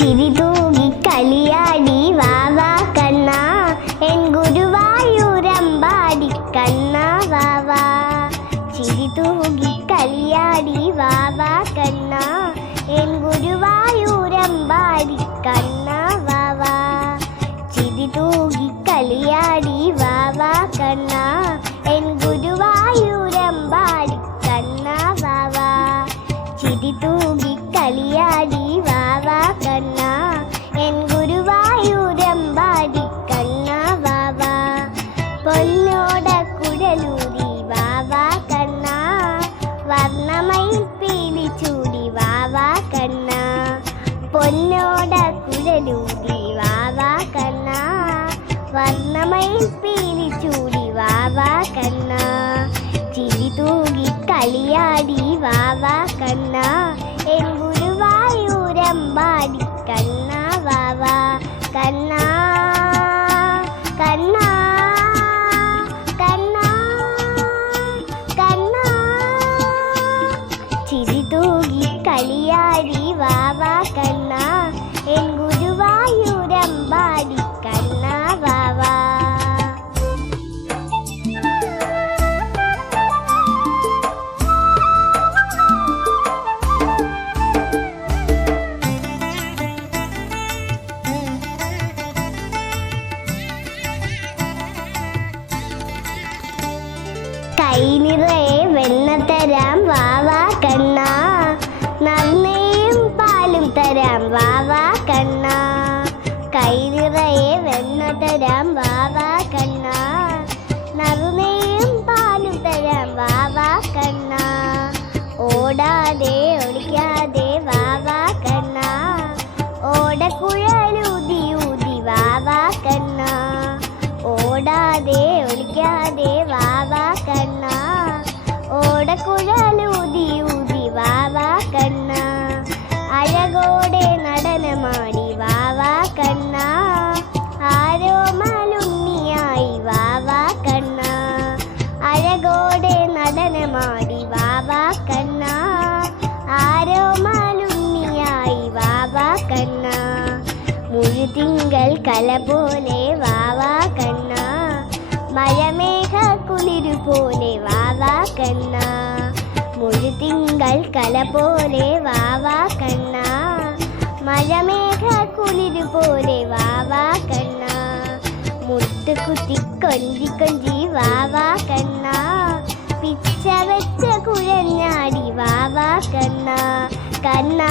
ചിരി തൂകി കളിയാടി വാവാ കണ്ണ എൻ ഗുരുവായൂരമ്പാടി കണ്ണ വാവാ. ചിരി തൂകി കളിയാടി വാവാ കണ്ണ എൻ ഗുരുവായൂരമ്പാടി കണ്ണ വാവാ. ചിരി തൂകി കളിയാടി വാവാ കണ്ണ എൻ ഗുരുവായൂരമ്പാടി കണ്ണ വാവാ. ചിരി തൂകി കളിയാടി വാവാ കണ്ണ എൻ ഗുരുവായൂരമ്പാടി കണ്ണ വാവാ. പൊന്നോട കുഴലൂരി വാവാ കണ്ണ വർണ്ണമയിൽ പീലി ചൂടി വാവാ കണ്ണ. പൊന്നോട കുഴലൂരി വാവാ കണ്ണ വർണ്ണമയിൽ പീലി ചൂടി വാവാ കണ്ണ. ചിരി തൂകി കളിയാടി വാവാ കണ്ണ എൻ ഗുരുവായൂരമ്പാടി കണ്ണ വാവാ. കണ്ണ കണ്ണ കണ്ണ കണ്ണ. ചിരി തൂകി കളിയാടി വാവാ കണ്ണ എൻ ഗുരുവായൂരമ്പാടി കണ്ണ വാവാ. കൈ നിറയെ വെണ്ണ തരാം വാവാ കണ്ണ നന്നയും പാലും തരാം വാവാ കണ്ണ. കൈ നിറയെ വെണ്ണ തരാം വാവാ കണ്ണ നറുനെയും പാലും തരാം വാവാ കണ്ണ. ഓടാതെ ഒളിക്കാതെ വാവാ കണ്ണ ഓടക്കുഴലൂതി ഊതി വാവാ കണ്ണ. ഓടാതെ ഒളിക്കാതെ വാവാ കണ്ണ ഓടക്കുഴലൂതി ഊതി വാവാ കണ്ണ. അഴകോടെ നടനമാടി വാവാ കണ്ണ ആരോ മലുണ്ണിയായി വാവാ കണ്ണ. അഴകോടെ നടനമാടി വാവാ കണ്ണ ആരോ മലുണ്ണിയായി വാവാ കണ്ണ. മുഴുതിങ്കൾ കല പോലെ വാവാ കണ്ണ മഴമേഘ കുളിരു പോലെ വാവാ കണ്ണ. മുഴുതിങ്കൾ കല പോലെ വാവാ കണ്ണ മഴമേഘ കുളിരു പോലെ വാവാ കണ്ണ. മുട്ട് കുത്തി കൊഞ്ചി കൊഞ്ചി വാവാ കണ്ണ പിച്ച വെച്ച കുഴഞ്ഞാടി വാവാ കണ്ണ. കണ്ണ